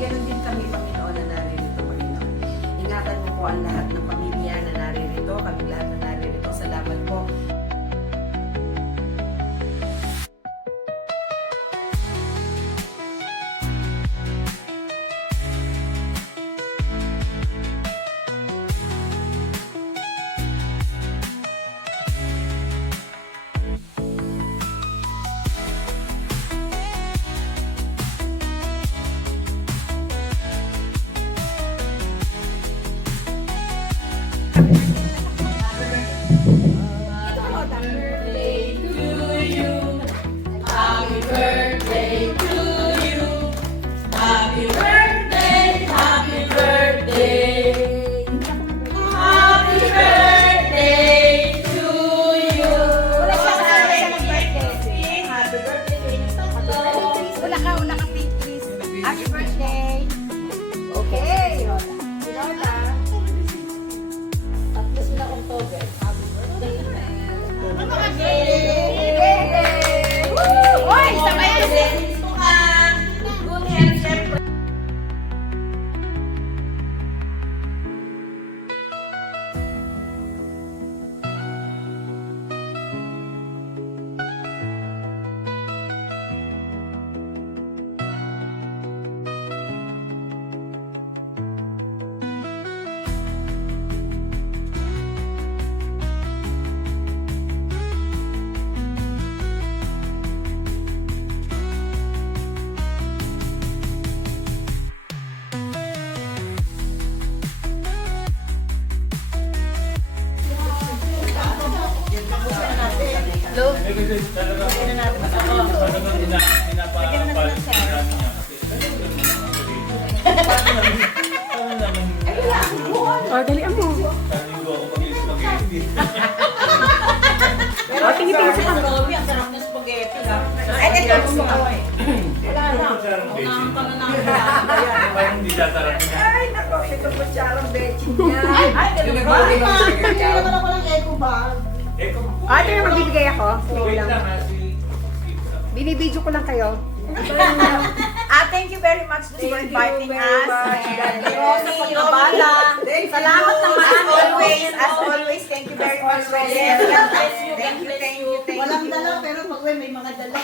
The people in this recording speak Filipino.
Ganon din kami, Panginoon, na naririto, Panginoon. Ingatan mo po ang lahat ng pamilya na naririto, kami lahat na naririto. Salamat po. Happy birthday! Okay! Lola. Tatlo sila October. Happy birthday! Happy birthday! Woo! Uy! Sabay na blessings po ka! Good health, syempre. Hello? Oh, dalian mo. Oh, tingin-tingin sa kanya. Romy, ang sarap ng spaghetti. Ay, ito gusto ko eh. Wala na. Unahan ka na namin. Ay, nako, ito po siyang bechin niya. Ay, ganun ba? Hindi naman ako ng eco bag. Ah, ito yung magbibigay ako. Wait lang. Binibidyo ko lang kayo. Thank you very much for inviting us. Romy, Robala. Salamat naman as always. As always, thank you very much. Thank you. Walang dala pero pag may mga dala.